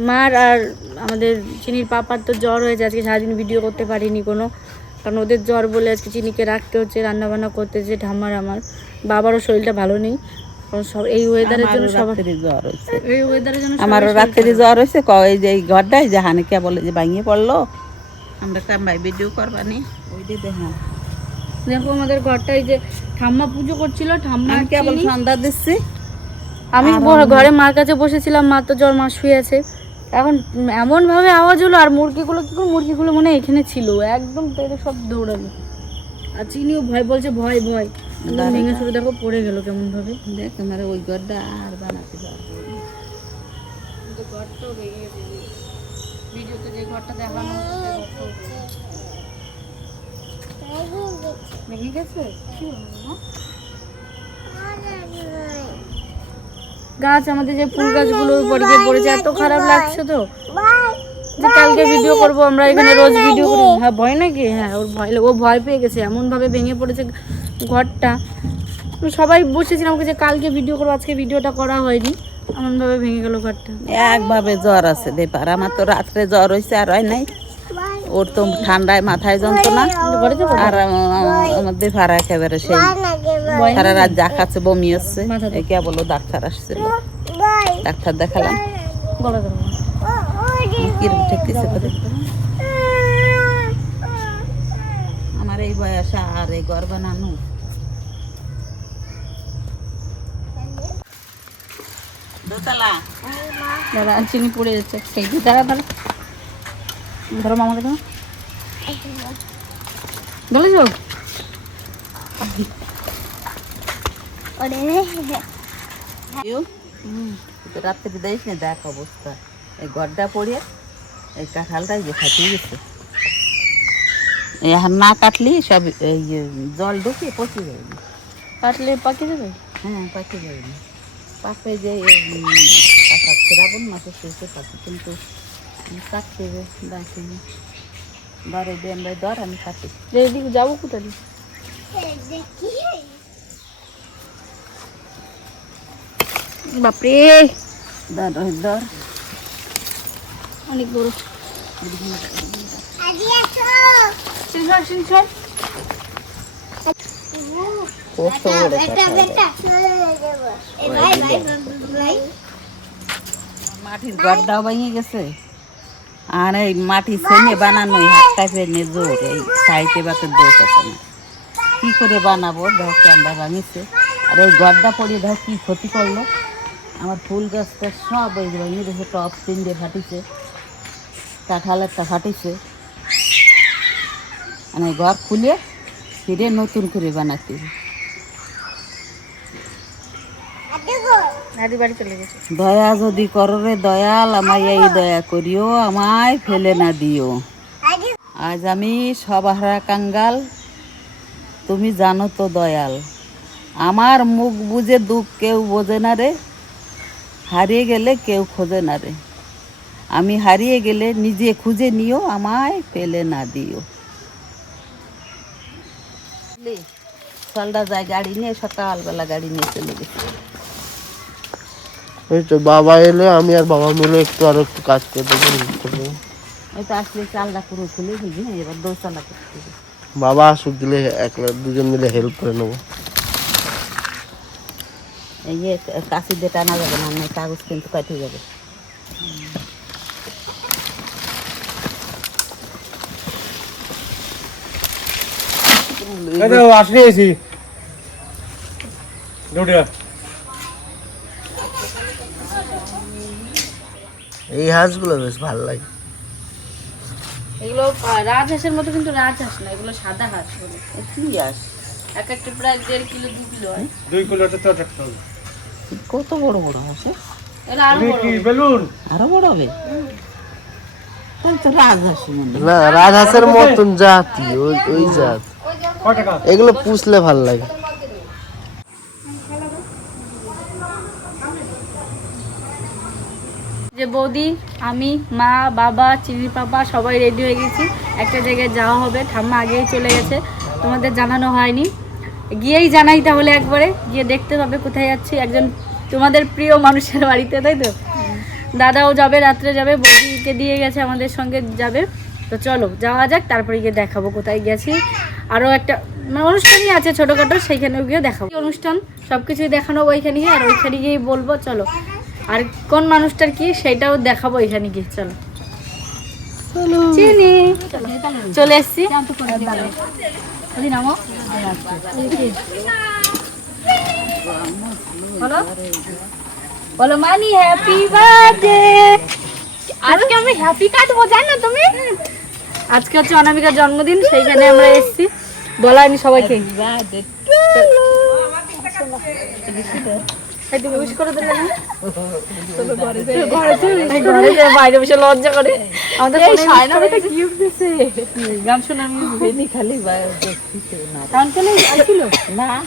মার আর আমাদের চিনির পাপার তো জ্বর হয়েছে আজকে সারাদিন ভিডিও করতে পারিনি কোনো। কারণ ওদের জ্বর বলে আজকে চিনিকে রাখতে হচ্ছে রান্নাবান্না করতে হচ্ছে ঠাম্মার আমার। বাবারও শরীরটা ভালো নেই। কারণ সব এই ওয়েদারের জন্য সবার জ্বর হয়েছে। এই ওয়েদারের জন্য আমারও জ্বর হয়েছে কয় যে এই ঘরটাই যে হানিকে বলে যে ভাঙিয়ে পড়ল আমরা কামাই ভিডিও করবানি। ওই দিয়ে দেখা। দেখো আমাদের ঘরটাই যে ঠাম্মা পুজো করছিল ঠাম্মা আমি কেবল চিনি- সন্ধ্যা দিচ্ছি। আমি ঘরে মার কাছে বসেছিলাম মা তো জ্বর মা শুয়ে আছে। এখন এমন ভাবে আওয়াজ হলো আর মুরগিগুলো কি করে মুরগিগুলো মনে এখানে ছিল। একদম তেড়ে সব দৌড়ালো। আর চিনিও ভয় বলছে ভয় ভয়। একদম ভেঙে শুরু দেখো পড়ে গেল কেমন ভাবে দেখ আমার ওই ঘরটা আর বানাতে পারব না। ভিডিওতে যে ঘরটা দেখানো ভেঙে গেছে? কি হলো মা? গাছ আমাদের যে ফুল গাছগুলো উপরে গিয়ে পড়েছে এত খারাপ লাগছে তো। যে কালকে ভিডিও করব আমরা এখানে রোজ ভিডিও করি। হ্যাঁ ভয় নাকি? হ্যাঁ ওর ভয় ও ভয় পেয়ে গেছে এমন ভাবে ভেঙে পড়েছে ঘরটা। আমি সবাই বসেছিলাম যে কালকে ভিডিও করব আজকে ভিডিওটা করা হয়নি। এমন ভাবে ভেঙে গেল ঘরটা। একভাবে জ্বর আছে দেপার। আমার তো রাত্রে জ্বর হয়েছে আর হয় নাই। ওর তো ঠান্ডায় মাথায় যন্ত্রণা। আর আমার দেফার একেবারে সেই। সারা রাত যা খাচ্ছে বমি হচ্ছে। কেবল ও ডাক্তার আসছিল ডাক্তার দেখালাম। কিরম ঠেকতেছে আমার এই বয়সে আর এই ঘর বানানো দোতলা। দাদা চিনি পড়ে যাচ্ছে। সেই দিয়ে দাঁড়া দাঁড়া। ধরো মামাকে ধরো বলে রাত্রে দেখিস না দেখ অবস্থা। এই গড্ডা পড়ে এই কাঁঠালটাই যে ফাটিয়ে গেছে আর না কাটলি সব এই জল ঢুকে পচে যাবে। কাটলে পাকিয়ে দেবে হ্যাঁ পাকে যাবে। পাকে যে পাকা শ্রাবণ মাসে শেষে পাকে কিন্তু কাটতে ডাকি দরে দিয়ে আমরা দর আমি কাটি এদিকে যাব কোথায় বাপরে দর ওই দর অনেক বড় সিলভার সিলভার কত বড় কাঁঠালটা। মাটির গড্ডাও ভেঙে গেছে আর এই মাটি সেনে বানানো হাতটা ফেনে জোর, এই সাইডে বাতে দোষ আছে না। কি করে বানাবো? দেখো ক্যান্ডা ভাঙিছে। আর এই গড্ডা পড়িয়ে ধর কি ক্ষতি করল। আমার ফুল গাছটা সব ওই ভেঙে গেছে টপ তিনটে ফাটিছে কাঁঠালেরটা ফাটিছে। মানে ঘর খুলে ফিরে নতুন করে বানাতে হবে। দয়া যদি করো রে দয়াল, আমায় এই দয়া করিও, আমায় ফেলে না দিও। আজ আমি সবাহারা কাঙ্গাল, তুমি জানো তো দয়াল। আমার মুখ বুঝে দুঃখ কেউ বোঝে না রে, হারিয়ে গেলে কেউ খোঁজে না রে। আমি হারিয়ে গেলে নিজে খুঁজে নিও, আমায় ফেলে না দিও। সন্ধ্যা যায় গাড়ি নিয়ে, সকালবেলা গাড়ি নিয়ে চলে গেছে। এই তো বাবা এলে আমি আর বাবা মিলে একটু আর একটু কাজ করে দেবো। ওই তো আসলে চালটা পুরো খুলে ফেলবি না এবার দোতলা করতে হবে। বাবা আসুক দিলে একলা দুজন মিলে হেল্প করে নেব এই যে কাশি দিয়ে টানা যাবে না নয় কাগজ কিন্তু কাটে যাবে আসলে এসি দুটা এই হাঁসগুলো বেশ ভালো লাগে। এগুলো রাজহাঁসের মতো কিন্তু রাজহাঁস না এগুলো সাদা হাঁস বলে। কি আস এক একটা প্রায় দেড় কিলো দু কিলো হয়। দুই কিলো কত বড় বড় আছে এগুলো আরও বড় কি বেলুন? আরও বড় হবে? রাজহাঁস না রাজহাঁসের মতন জাতি ওই ওই জাত। এগুলো পুষলে ভালো লাগে। যে বৌদি, আমি, মা, বাবা চিনির পাপা, সবাই রেডি হয়ে গেছি। একটা জায়গায় যাওয়া হবে, ঠাম্মা আগেই চলে গেছে। তোমাদের জানানো হয়নি। গিয়েই জানাই তাহলে একবারে, গিয়ে দেখতে পাবে কোথায় যাচ্ছি। একজন তোমাদের প্রিয় মানুষের বাড়িতে, তাই তো? দাদাও যাবে, রাত্রে যাবে, বৌদিকে দিয়ে গেছে, আমাদের সঙ্গে যাবে। তো চলো, যাওয়া যাক, তারপরে গিয়ে দেখাবো কোথায় গেছি। আরও একটা মানে অনুষ্ঠানই আছে ছোটোখাটো, সেইখানেও গিয়ে দেখাবো। অনুষ্ঠান সব কিছুই দেখানো ওইখানে গিয়ে আর ওইখানে গিয়েই বলব, চলো। আর কোন মানুষটার কি সেটাও দেখাবো এখানে গিয়ে চলো। চিনি। চলে এসছি। বলো। বলো মানি হ্যাপি বার্থডে আজকে আমি হ্যাপি কাটবো জানো তুমি? আজকে হচ্ছে অনামিকার জন্মদিন সেইখানে আমরা এসেছি। বলা হয়নি সবাইকে। এই তুমি wish করে দিলে না? এই ঘরে যে বাইরে বসে লজ্জা করে। আমাদের ফোনে গান শোনা আমি বেনি খালি বা- দেখতেছে না। গান চলে আসছিল না।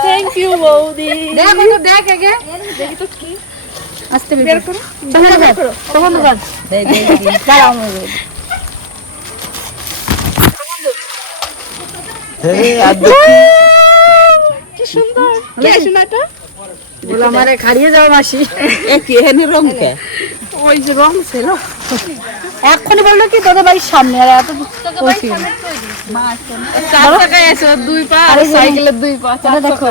থ্যাংক ইউ বৌদি। দেখ তো দেখ আগে। দেখি তো কি। আসতে বের করো। তখন গান। এই, আর দেখি। বলো আমারে খাড়িয়ে যাও মাসি। কি এখানে রং কে? ওই যে রং ছিল। এক্ষুনি বলল কি তোদের বাড়ির সামনে আর এত পৌঁছে। আরে সাইকেলের দুই পা দেখো।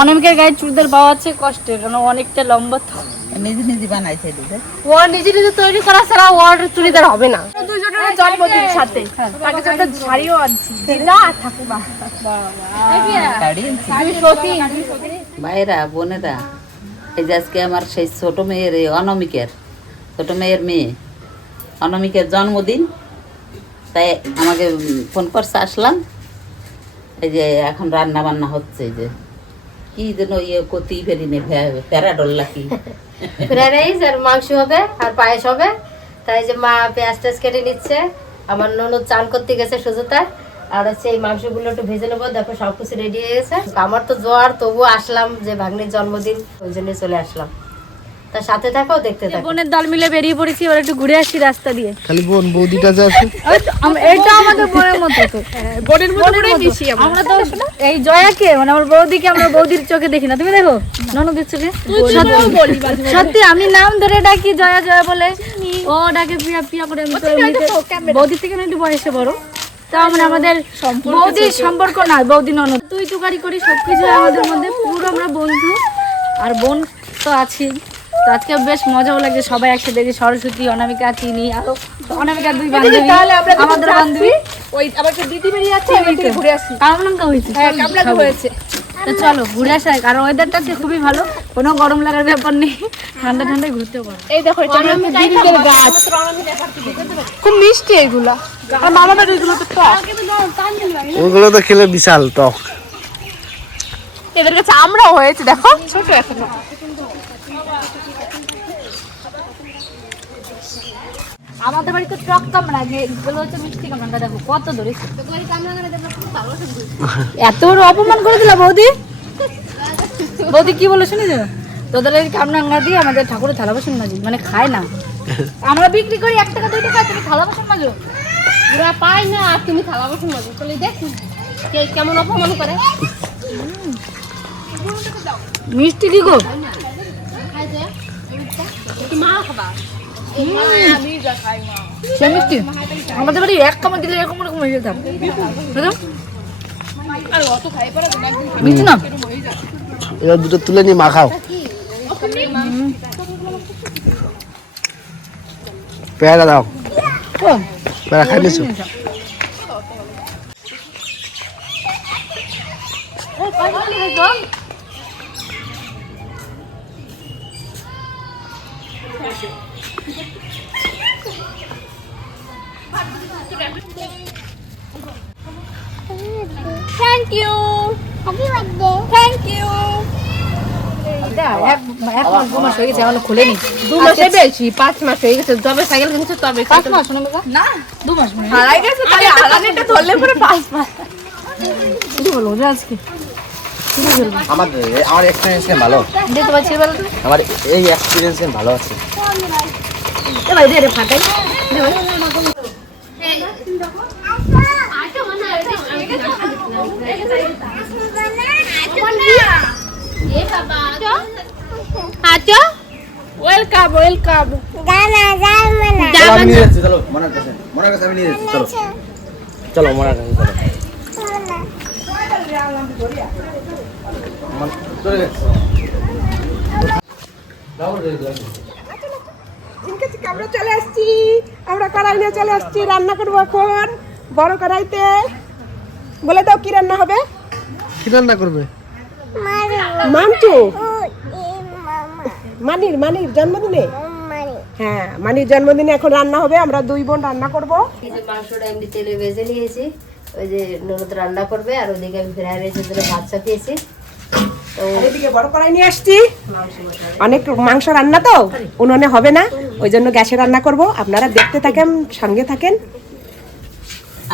অনেকের গায়ে চুড়িদার পাওয়া আছে কষ্টের কারণ অনেকটা লম্বা তো। নিজে নিজে বানাইছে দিদি ও নিজে নিজে তৈরি করা ছাড়া ওর চুড়িদার হবে না। দুজনের জন্মদিন সাথে তাকে একটা শাড়িও আনছি। দিদা আর ঠাকুমা। শাড়ি আনছি। ভাইরা বোনেরা এই যে আজকে আমার সেই ছোট মেয়ের এই অনমিকের ছোট মেয়ের মেয়ে অনমিকের জন্মদিন তাই আমাকে ফোন করছে আসলাম। এই যে এখন রান্না বান্না হচ্ছে যে। কি যেন ইয়ে কতি ফেরিনে প্যারাডোল্লা কি ফ্রাইড রাইস আর মাংস হবে, আর পায়েস হবে। তাই যে মা পেঁয়াজ টেয়াজ কেটে নিচ্ছে। আমার ননদ চান করতে গেছে সুজোতা। আর হচ্ছে এই মাংসগুলো একটু ভেজে নেব। দেখো সব কিছু রেডি হয়ে গেছে। আমার তো জ্বর তবু আসলাম যে ভাগ্নির জন্মদিন, ওই জন্য চলে আসলাম। তার সাথে থাকো দেখতে থাকো। বোনের দল মিলে বেরিয়ে পড়েছি এবার একটু ঘুরে আসি রাস্তা দিয়ে। খালি বোন বৌদিটা যে এটা আমাদের বোনের মতো তো। বোনের মতো আমরা। তো এই জয়াকে মানে আমার বৌদিকে আমরা বৌদির চোখে দেখি না। তুমি দেখো ননদের চোখে? সত্যি- আমি নাম ধরে ডাকি জয়া জয়া বলে। ও ডাকে পিয়া পিয়া করে বৌদির থেকে একটু বয়সে বড়। তাও মানে আমাদের বৌদির সম্পর্ক না বৌদি ননদ। তুই তুকারি করি সবকিছু আমাদের মধ্যে পুরো আমরা বন্ধু। আর বোন তো আছি তো আজকে বেশ মজাও লাগছে সবাই একসাথে যে সরস্বতী অনামিকা চিনি আরও অনামিকার দুই বান্ধবী আমাদের বান্ধবী। ওই আবার দিদি বেরিয়ে যাচ্ছে ঘুরে আসি। কামলাঙ্কা হয়েছে কামলাঙ্কা হয়েছে। তো চলো ঘুরে আসা। আর ওয়েদারটা আছে খুবই ভালো কোনো গরম লাগার ব্যাপার নেই। ঠান্ডা ঠান্ডায় ঘুরতেও পারো। এই দেখো এটা দিদিদের গাছ। খুব মিষ্টি এগুলা। আর মামা বাড়ি এগুলো তো টক ওগুলো তো খেলে বিশাল টক। এদের কাছে আমরাও হয়েছে দেখো ছোট এখনও। আমাদের বাড়িতে টক কামড়া যে এগুলো হচ্ছে মিষ্টি কামড়া দেখো কত ধরেছে এত বড় অপমান করে দিলা বৌদি। বৌদি কি বলে শুনি তোদের এই কামরাঙ্গা দিয়ে আমাদের ঠাকুরের থালা বাসন মাজি মানে খায় না। আমরা বিক্রি করি এক টাকা দুই টাকা তুমি থালা বাসন মাজো। ওরা পায় না আর তুমি থালা বসে মজা চলে দেখ কে কেমন অপমান করে। মিষ্টি কি গো? মা খাবা। সে মিষ্টি আমাদের বাড়ি এক কামড় দিলে এরকম এরকম হয়ে যেতাম? মিষ্টি না? এবার দুটো তুলে নিয়ে মাখাও পেয়ারা দাও। পেয়ারা খাই নিছো থ্যাংক ইউ থ্যাংক ইউ এক মাস দু মাস হয়ে গেছে এখনও খুলেনি। দু মাসে বেশি পাঁচ মাস হয়ে গেছে যবে সাইকেল কিনছে তবে পাঁচ মাস শোনো না দু মাস হারাই গেছে তাহলে আলাদাটা ধরলে পরে পাঁচ মাস। কি বলব আজকে? আমার আমার এক্সপিরিয়েন্স ভালো? দে তোমার ছেলে বেলা আমার এই এক্সপিরিয়েন্স ভালো আছে? এ ভাই রে ফাটাই। ওয়েলকাম ওয়েলকাম চলো আমি নিয়ে যাচ্ছি চলো মনের কাছে। মনের কাছে আমি নিয়ে যাচ্ছি চলো। চলো মনের কাছে চলো। চলে যাচ্ছি। আমরা চলে আসছি। আমরা কড়াই নিয়ে চলে আসছি রান্না করব এখন। বড় কড়াইতে। বলে দাও কি রান্না হবে? কি রান্না করবে? মাংস মানির মানির জন্মদিনে? হ্যাঁ মানির জন্মদিনে এখন রান্না হবে আমরা দুই বোন রান্না করব। এই যে মাংসটা এমনি তেলে ভেজে নিয়েছি ওই যে ননদ রান্না করবে আর ওদিকে আমি ফ্রাই রাইসের জন্য ভাত চাপিয়েছি। বড় কড়াই নিয়ে আসছি। অনেক মাংস রান্না তো উনুনে হবে না ওই জন্য গ্যাসে রান্না করব। আপনারা দেখতে থাকেন সঙ্গে থাকেন।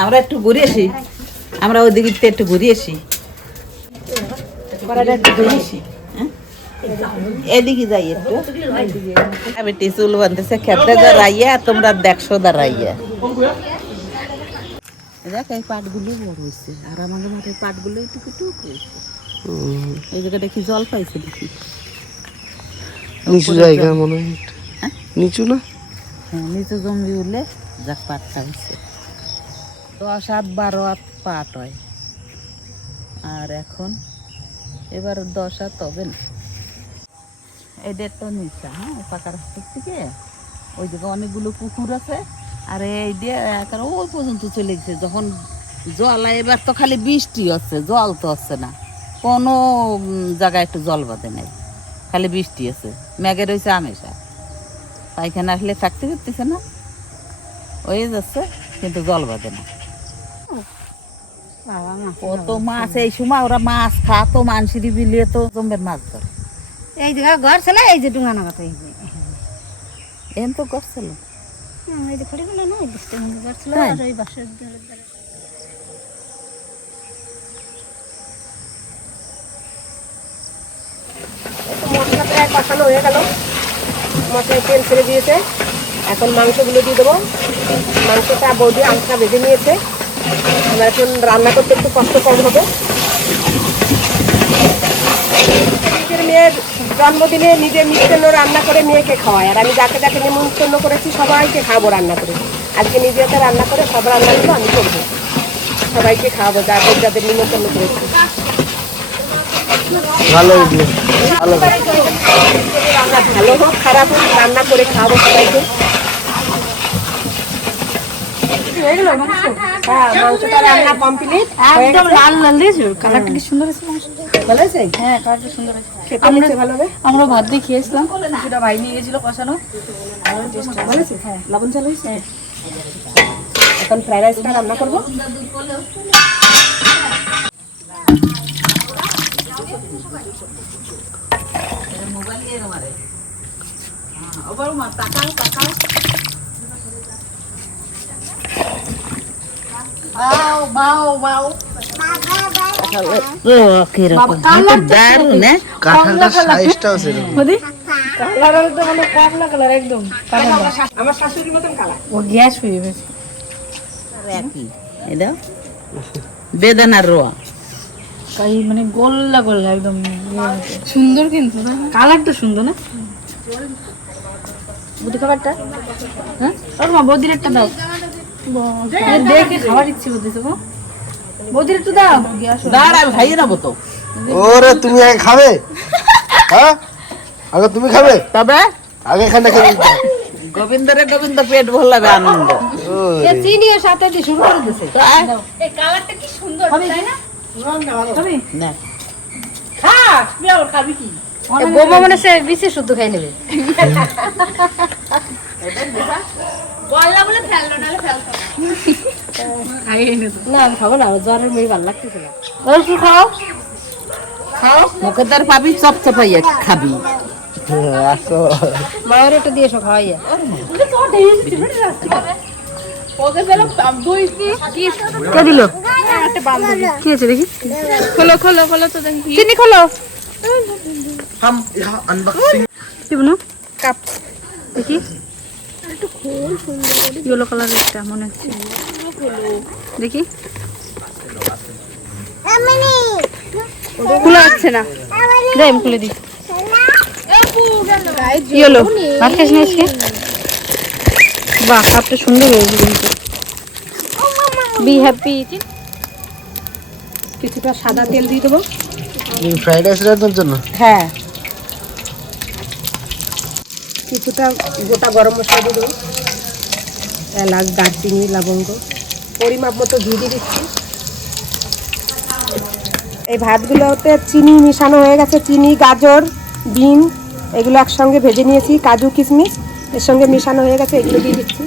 আমরা একটু ঘুরে আসি। আমরা ওই দিকে একটু ঘুরে আসি। একটু হ্যাঁ? এদিকে যাই একটু। আমি টিসুল বানতেছে খেতে দাঁড়াইয়া তোমরা দেখছ দাঁড়াইয়া। দেখ এই পাটগুলো বড় হয়েছে আর আমাদের মাঠের পাটগুলো টুকু টুক হয়েছে। এই জায়গাটা কি জল পাইছে দেখি। নিচু জায়গা মনে হয় হ্যাঁ? নিচু না? হ্যাঁ নিচে জমি উঠলে যাক পাটটা হয়েছে। দশ আট বারো আট পাট হয়। আর এখন এবার দশ আট হবে না। এই তো নিচে হ্যাঁ পাকা রাস্তার থেকে। ওই জায়গায় অনেকগুলো পুকুর আছে। আর এই দিয়ে একেবারে ওই পর্যন্ত চলে গেছে। যখন জল, এবার তো খালি বৃষ্টি হচ্ছে, জল তো হচ্ছে না। কোনো জায়গায় একটু জল বাঁধে নাই। খালি বৃষ্টি আছে মেঘের হয়েছে আমেশা। পায়খানা আসলে থাকতে পারতেছে না। হয়ে যাচ্ছে, কিন্তু জল বাঁধে না। কত মাছ এই সময় ওরা মাছ খাতো মানসিরি বিলিয়ে তো জমের মাছ ধরে। এই যে ঘর ছিল এই যে ডুঙানো কথা এই যে। তো এই যে খড়িগুলো না এই বস্তার ঘর ছিল আর ওই বাসার ধারে ধারে। মশলা প্রায় কষানো হয়ে গেল। মশলায় তেল ছেড়ে দিয়েছে। এখন মাংসগুলো দিয়ে দেবো। মাংসটা বৌদি আমটা বেঁধে নিয়েছে। আমার এখন রান্না করতে একটু কষ্ট কম হবে। নিজের মেয়ের জন্মদিনে নিজের মিষ্টান্ন রান্না করে মেয়েকে খাওয়ায়। আর আমি যাকে যাকে নিমন্ত্রণ করেছি সবাইকে খাব রান্না করে। আজকে নিজে হাতে রান্না করে সব রান্নাগুলো আমি করব। সবাইকে খাওয়াবো যাদের যাদের নিমন্ত্রণ করেছি। ভালো ভালো ভালো হোক খারাপ হোক রান্না করে খাওয়াবো সবাইকে। হ্যাঁ মাংসটা রান্না কমপ্লিট একদম লাল লাল দিয়েছ কালারটা কি সুন্দর আছে ভালো হ্যাঁ কালারটা সুন্দর আছে খেতে হয়েছে ভালো হবে? আমরা ভাত দিয়ে খেয়েছিলাম। সেটা ভাই নিয়ে গেছিল কষানো। ভালো হয়েছে? হ্যাঁ। লবণ চাল হয়েছে? এখন ফ্রাইড রাইসটা রান্না করব। হ্যাঁ বেদানার রোয়া এই মানে গোল্লা গোল্লা একদম সুন্দর কিন্তু কালারটা সুন্দর না? বুদ্ধি খাবারটা? হ্যাঁ? ওর মা বৌদির একটা দাও। দেখে। খাবার ইচ্ছে করতেছে গো। বৌদির একটু দাও। গ্যাস আমি খাইয়ে নেব তো। ওরে তুমি আগে খাবে? হ্যাঁ? আগে তুমি খাবে? তবে? আগে এখানে খাবে গোবিন্দরে গোবিন্দ পেট ভরলাবে আনন্দ। চিনি এর সাথে দিয়ে শুরু করে দিছে তাই? খাবি না? বোমা মানে সে বিশে শুদ্ধ খাই নেবে। খাইয়ে নে তো না। আমি খাব না জ্বরের মেয়ে ভালো লাগতেছে না। কি খাও? মুখে তার পাবি চপ চপাইয়া খাবি। মায়ের একটু দিয়ে এসো খাওয়াইয়া। কে? দিল? কি আছে দেখি? খোলো খোলো খোলো তো দেখি। চিনি খোলো। হাম ইহা আনবক্সিং। দেখি। ইয়েলো কালারের একটা মনে হচ্ছে। দেখি। খুলে যাচ্ছে না। দে আমি খুলে দিই। ইয়েলো ভাত খাস না আজকে? বাহ হাতটা সুন্দর হয়েছে কিন্তু। বি হ্যাপি কিছুটা সাদা তেল দিয়ে দেবো। ফ্রাইড রাইস রান্নার জন্য? হ্যাঁ। কিছুটা গোটা গরম মশলা দিয়ে দেবো এলাচ, দারচিনি, লবঙ্গ, পরিমাপ মতো ঘি দিয়ে দিচ্ছি। এই ভাতগুলোতে চিনি মিশানো হয়ে গেছে। চিনি, গাজর, বিন, এগুলো একসঙ্গে ভেজে নিয়েছি। কাজু, কিশমিশ এর সঙ্গে মিশানো হয়ে গেছে, এগুলো দিয়ে দিচ্ছি।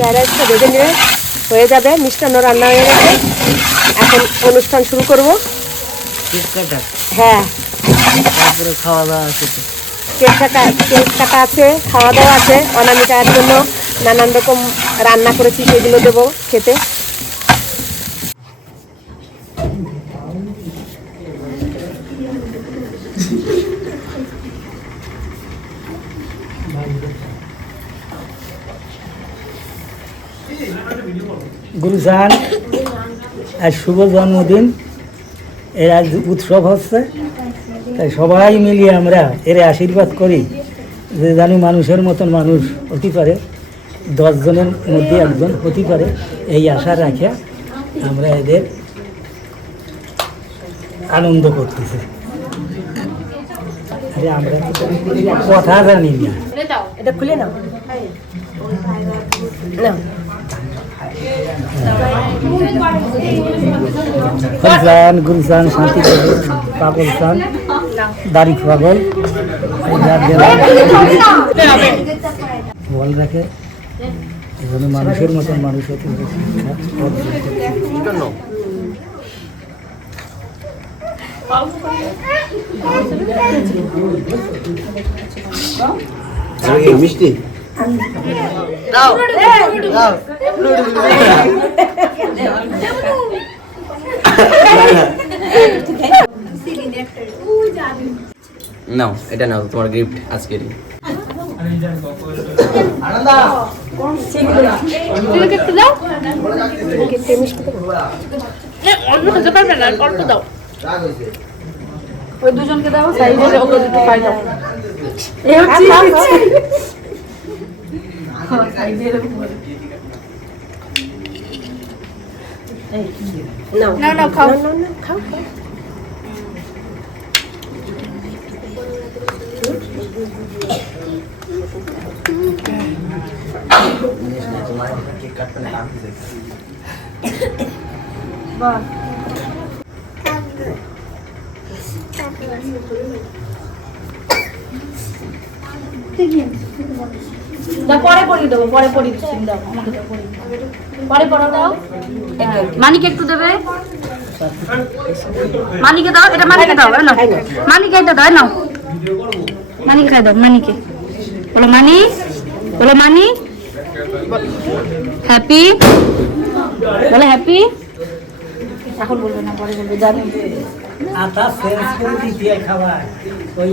ফ্রাইড রাইসটা ভেজে নিয়ে হয়ে যাবে। মিষ্টান্ন রান্না হয়ে গেছে। এখন অনুষ্ঠান শুরু করব। হ্যাঁ। তারপরে খাওয়া দাওয়া আছে কেক কাটা কেক কাটা আছে খাওয়া দাওয়া আছে। অনামিকার জন্য নানান রকম রান্না করেছি সেগুলো দেবো খেতে। গুরুজান আজ শুভ জন্মদিন। এর আজ উৎসব হচ্ছে। তাই সবাই মিলিয়ে আমরা এর আশীর্বাদ করি যে জানি মানুষের মতন মানুষ হতে পারে। দশজনের মধ্যে একজন হতে পারে। এই আশা রাখে আমরা এদের আনন্দ করতেছি। আরে আমরা কথা জানি না। এটা খুলে নাও। নাও হরিচান গুরুচান শান্তি পাগল চান দাড়ি পাগল বল রাখে, এজন্য মানুষের মতন মানুষ মিষ্টি। নাও এটা নাও তোমার গিফট আজকেরই। ওই দুজনকে দাও সাইডে ওকে দুটো পাই দাও এ হচ্ছে নাও নাও নাও খাও নাও নাও খাও খাও। দাও পরে পরিয়ে দেবো পরে পরিয়ে দিচ্ছি দাও আমাকে দাও পরিয়ে পরে পরো দাও। মানিকে একটু দেবে? মানিকে দাও এটা মানিকে দাও নাও। মানিকে এটা দাও নাও। মানিকে খাই দাও মানিকে। বলো মানি? বলো মানি? হ্যাপি? বলো হ্যাপি? এখন বলবে না পরে বলবে জানি। আতা শেষ করে দিতে খাবার। ওই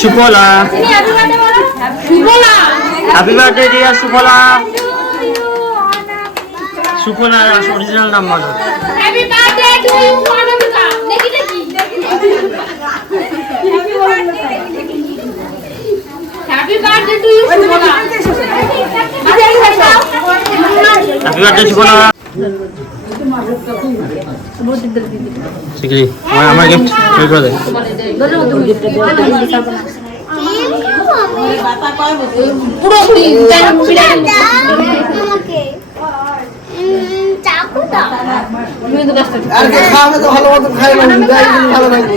Sufala. Happy birthday dear Sufala. Sufala. Original নাম বলো হ্যাপি বার্থডে সুফলা শিখলি আমার আমার গিফট বের করে দে। আর কে খাওয়াবে তো ভালো মতো খাই না ভালো লাগবে।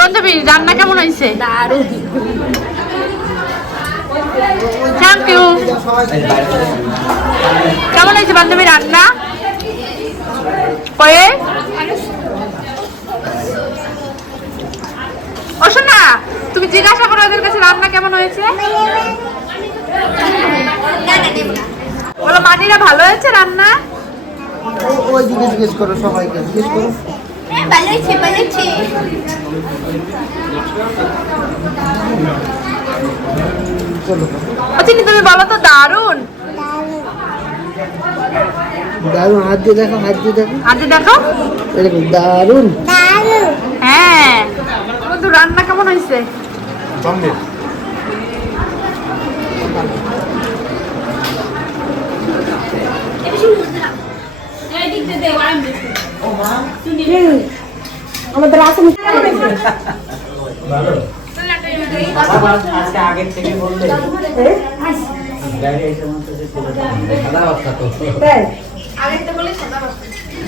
বান্ধবী রান্না কেমন হয়েছে? থ্যাংক ইউ কেমন হয়েছে বান্ধবী রান্না? পরে ও তুমি জিজ্ঞাসা করো ওদের কাছে রান্না কেমন হয়েছে? বলো মানিরা ভালো হয়েছে রান্না? ওই দিকে জিজ্ঞেস করো সবাইকে জিজ্ঞেস করো। ও চিনি তুমি বলো তো হাত দিয়ে দেখো হাত দিয়ে দেখো। দেখো। এরকম দারুণ হ্যাঁ। বন্ধু রান্না কেমন হয়েছে?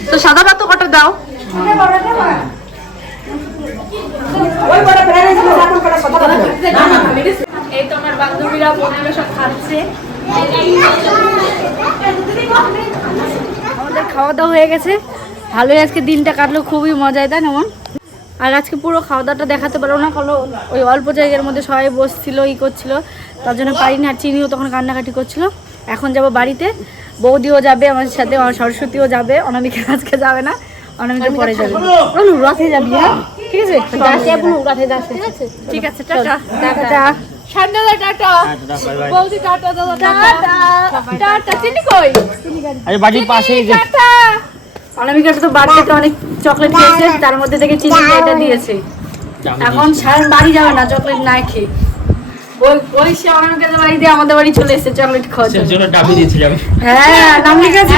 তো সাদা ভাত কটা দাও? এই তো আমার বান্ধবীরা বোনেরা সব খাচ্ছে আমাদের খাওয়া দাওয়া হয়ে গেছে। ভালোই আজকে দিনটা কাটলো খুবই মজায় তাই না মন? আর আজকে পুরো খাওয়া দাওয়াটা দেখাতে পারব না কারণ ওই অল্প জায়গার মধ্যে সবাই বসছিল ই করছিল। তার জন্য পারিনি আর চিনিও তখন কান্নাকাটি করছিল। এখন যাব বাড়িতে। বৌদিও যাবে আমাদের সাথে আমার সরস্বতীও যাবে। অনামিকা আজকে যাবে না অনামিকা পরে যাবে। রথে যাবি। হ্যাঁ? ঠিক আছে? ঠিক আছে টাটা। টাটা। সান্দাদা টাটা। বৌদি টাটা দাদা টাটা। টাটা। চিনি কই? আরে বাড়ির পাশেই যে টাটা। অনামিকাটা তো বার্থডেতে অনেক চকলেট খেয়েছে তার মধ্যে থেকে চিনি এটা দিয়েছে। এখন সারান বাড়ি যাবে না চকলেট না খেয়ে। ওই ওই সে অনামিকাদের বাড়ি দিয়ে আমাদের বাড়ি চলে এসেছে চকলেট খাওয়ার জন্য। জন্য ডাবি দিয়েছিলাম হ্যাঁ নাম লিখেছে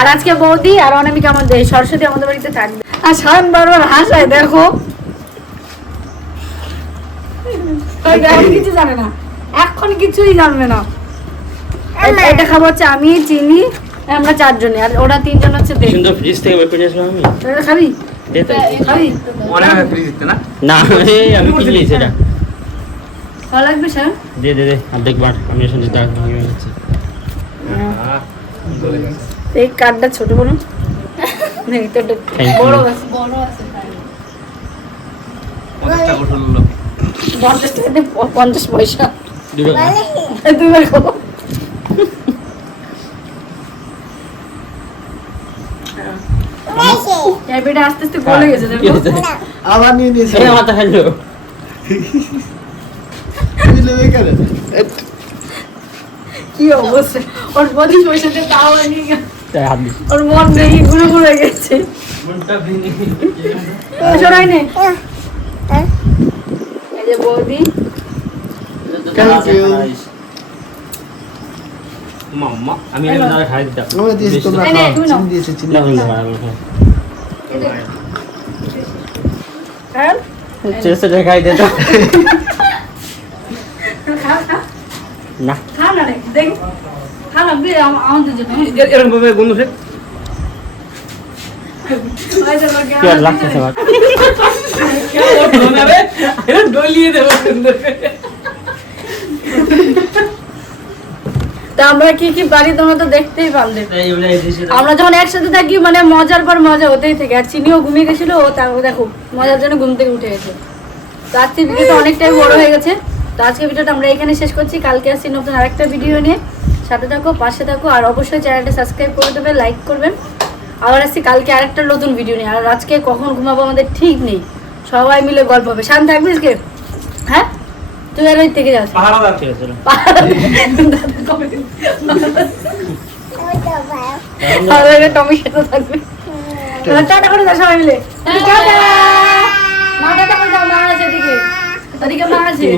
আর আজকে বৌদি আর অনামিকা আমাদের সরস্বতী আমাদের বাড়িতে থাকবে। আর বারবার হাসায় দেখো। কিছু জানে না। এখন কিছুই জানবে না। এটা- খাব হচ্ছে আমি চিনি আমরা চারজনে আর ওরা তিনজন হচ্ছে সুন্দর ফ্রিজ থেকে বের করে আসলাম আমি। খাবি? না? আমি ভালো লাগবে স্যার? দে দে দে আর দেখবার আমি শুনছি দাগ ভেঙে যাচ্ছে। এই কার্ডটা ছোট বড় you. বড় আছে। পঞ্চাশ টাকা পঞ্চাশ পয়সা। দুবার খাব ক্যাবেটা আস্তে আস্তে গলে গেছে কি আবার নিয়ে নিয়েছে। এই মাথা বুঝলে বেকারে কি অবস্থা? ওর পঁচিশ পয়সা দিয়ে তাও নিয়ে তাই হাত ওর মন দেখি ঘুরে ঘুরে গেছে। শোনাই নে। যে বৌদি। মাম্মা আমি খাই দিতাম। এই হ্যাঁ? চেষ্টা খাই দিতাম না। খা না দেখ। এরকম ভাবে গন্ধ সে তা আমরা কি কি পারি তোমরা তো দেখতেই পারলে। আমরা যখন একসাথে থাকি মানে মজার পর মজা হতেই থাকে। আর চিনিও ঘুমিয়ে গেছিল ও তারপর দেখো মজার জন্য ঘুম থেকে উঠে গেছে। তো আজকে ভিডিওটা অনেকটাই বড় হয়ে গেছে। তো আজকে ভিডিওটা আমরা এখানে শেষ করছি। কালকে আসছি নতুন আরেকটা ভিডিও নিয়ে। সাথে থাকো পাশে থাকো আর অবশ্যই চ্যানেলটা সাবস্ক্রাইব করে দেবে লাইক করবেন। আবার আসছি কালকে আরেকটা নতুন ভিডিও নিয়ে। আর আজকে কখন ঘুমাবো আমাদের ঠিক নেই। সবাই মিলে গল্প হবে। শান্ত থাকবিস কে হ্যাঁ? তুই আর ওই থেকে যাস। থাকবে। টাটা করে দাও সবাই মিলে। টাটা! মা টাটা করে দাও মা আছে এদিকে। ওদিকে মা আছে।